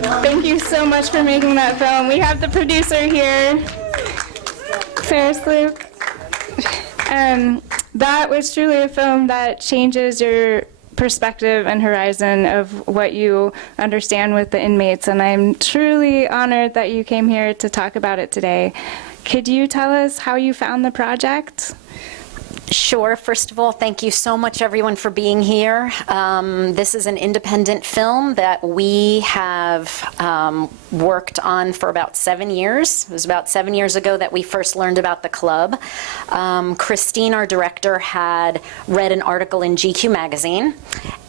Thank you so much for making that film. We have the producer here, Sara, Sluke. That was truly a film that changes your perspective and horizon of what you understand with the inmates, and I'm truly honored that you came here to talk about it today. Could you tell us how you found the project? Sure. First of all, thank you so much, everyone, for being here. This is an independent film that we have worked on for about 7 years. It was about 7 years ago that we first learned about the club. Christine, our director, had read an article in GQ magazine,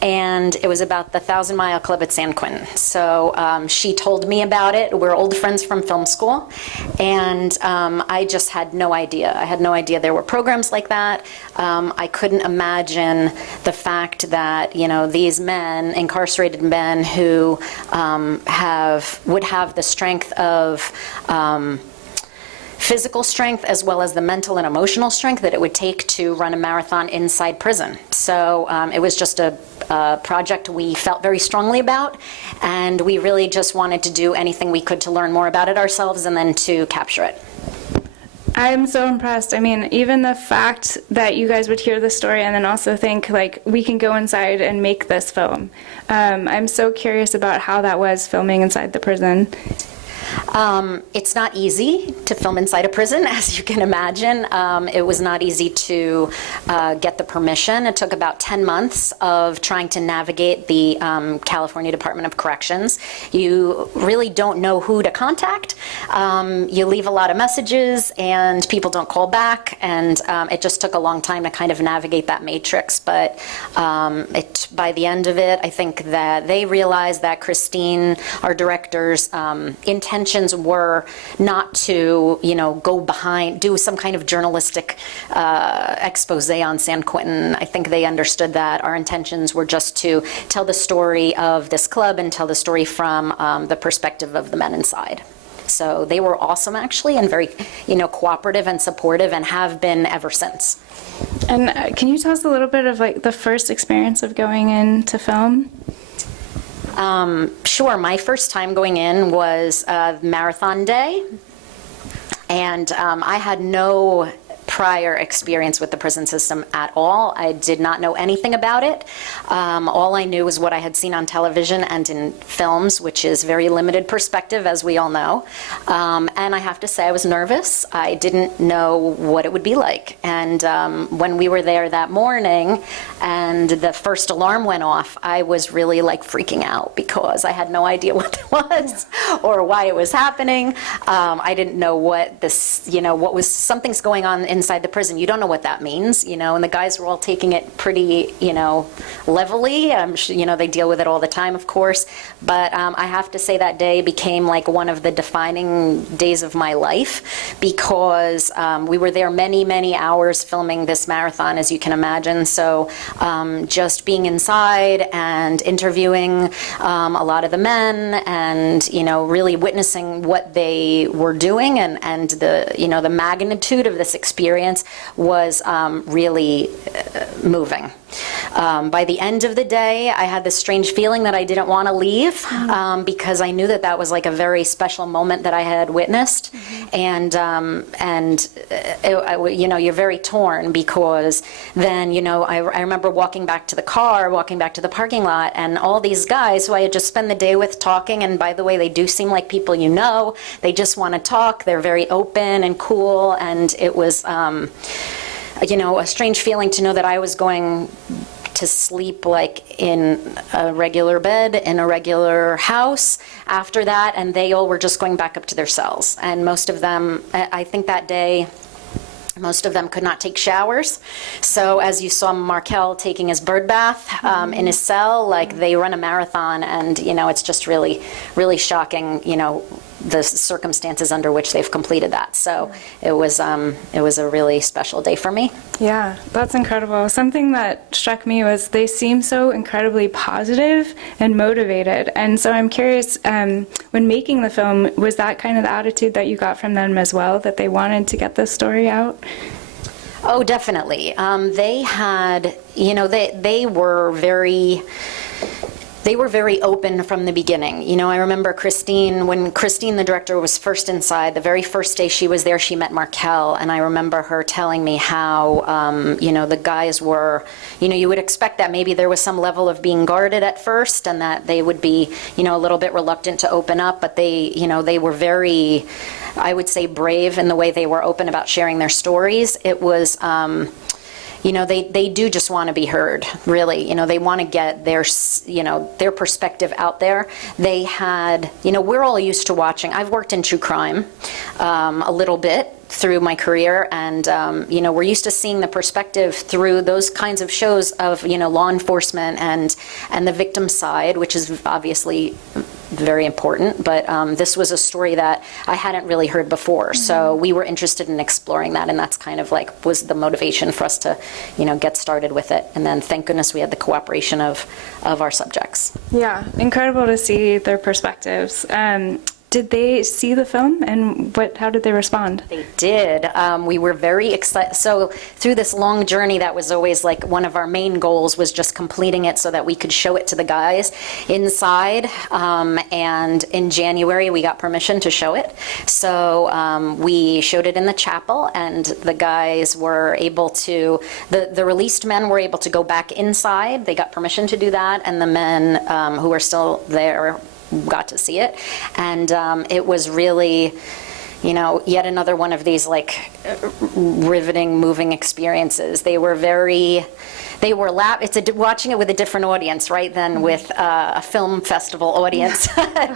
and it was about the 1,000 Mile Club at San Quentin. So she told me about it. We're old friends from film school, and I just had no idea. I had no idea there were programs like that. I couldn't imagine the fact that, you know, these men, incarcerated men who would have the strength of physical strength as well as the mental and emotional strength that it would take to run a marathon inside prison. So it was just a project we felt very strongly about, and we really just wanted to do anything we could to learn more about it ourselves and then to capture it. I'm so impressed. I mean, even the fact that you guys would hear the story and then also think, like, we can go inside and make this film. I'm so curious about how that was filming inside the prison. It's not easy to film inside a prison, as you can imagine. It was not easy to get the permission. It took about 10 months of trying to navigate the California Department of Corrections. You really don't know who to contact. You leave a lot of messages and people don't call back, and it just took a long time to kind of navigate that matrix. But by the end of it, I think that they realized that Christine, our director's intentions were not to, you know, do some kind of journalistic expose on San Quentin. I think they understood that our intentions were just to tell the story of this club and tell the story from the perspective of the men inside. So they were awesome, actually, and very, you know, cooperative and supportive, and have been ever since. And can you tell us a little bit of, like, the first experience of going in to film? Sure. My first time going in was marathon day, and I had no prior experience with the prison system at all. I did not know anything about it. All I knew was what I had seen on television and in films, which is very limited perspective, as we all know. And I have to say I was nervous. I didn't know what it would be like. And when we were there that morning and the first alarm went off, I was really like freaking out because I had no idea what it was or why it was happening. I didn't know what this, you know, what was, something's going on inside the prison. You don't know what that means, you know, and the guys were all taking it pretty, you know, levelly. You know, they deal with it all the time, of course. But I have to say that day became like one of the defining days of my life because we were there many, many hours filming this marathon, as you can imagine. So just being inside and interviewing a lot of the men and, you know, really witnessing what they were doing and the, you know, the magnitude of this experience was really moving. By the end of the day, I had this strange feeling that I didn't want to leave because I knew that that was like a very special moment that I had witnessed, and you know, you're very torn because then, you know, I remember walking back to the parking lot, and all these guys who I had just spent the day with talking, and by the way, they do seem like people you know, they just want to talk, they're very open and cool, and it was you know, a strange feeling to know that I was going to sleep like in a regular bed in a regular house after that, and they all were just going back up to their cells. And most of them, I think that day, most of them could not take showers. So as you saw Markel taking his bird bath in his cell, like they run a marathon, and, you know, it's just really, really shocking, you know, the circumstances under which they've completed that. So it was a really special day for me. Yeah, that's incredible. Something that struck me was they seem so incredibly positive and motivated. And so I'm curious, when making the film, was that kind of the attitude that you got from them as well, that they wanted to get this story out? Oh, definitely. They had, you know, they were very They were very open from the beginning. You know, I remember Christine, when Christine, the director, was first inside, the very first day she was there, she met Markel, and I remember her telling me how, you know, the guys were, you know, you would expect that maybe there was some level of being guarded at first and that they would be, you know, a little bit reluctant to open up, but they, you know, they were very, I would say, brave in the way they were open about sharing their stories. It was, you know, they do just want to be heard, really. You know, they want to get their, you know, their perspective out there. They had, you know, we're all used to watching. I've worked in true crime a little bit through my career, and, you know, we're used to seeing the perspective through those kinds of shows of, you know, law enforcement and the victim side, which is obviously very important, but this was a story that I hadn't really heard before, so we were interested in exploring that, and that's kind of like was the motivation for us to, you know, get started with it. And then thank goodness we had the cooperation of our subjects. Yeah, incredible to see their perspectives. Did they see the film, and how did they respond? They did. We were very excited. So through this long journey, that was always like one of our main goals, was just completing it so that we could show it to the guys inside. And in January, we got permission to show it. So we showed it in the chapel, and the guys were able to, the released men were able to go back inside. They got permission to do that, and the men who were still there got to see it. And it was really, you know, yet another one of these like riveting, moving experiences. They were very, it's watching it with a different audience, right, than with a film festival audience.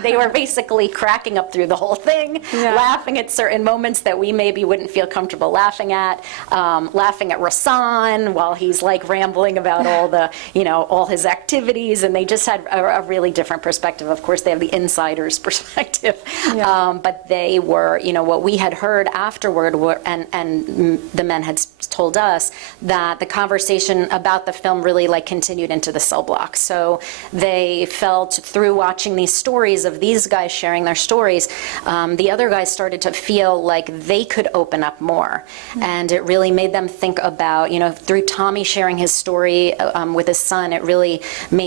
They were basically cracking up through the whole thing, laughing at certain moments that we maybe wouldn't feel comfortable laughing at Rasan while he's like rambling about all the, you know, all his activities, and they just had a really different perspective. Of course, they have the insider's perspective, but they were, you know, what we had heard afterward were, and the men had told us that the conversation about the film really like continued into the cell block. So they felt through watching these stories of these guys sharing their stories, the other guys started to feel like they could open up more. And it really made them think about, you know, through Tommy sharing his story with his son, it really made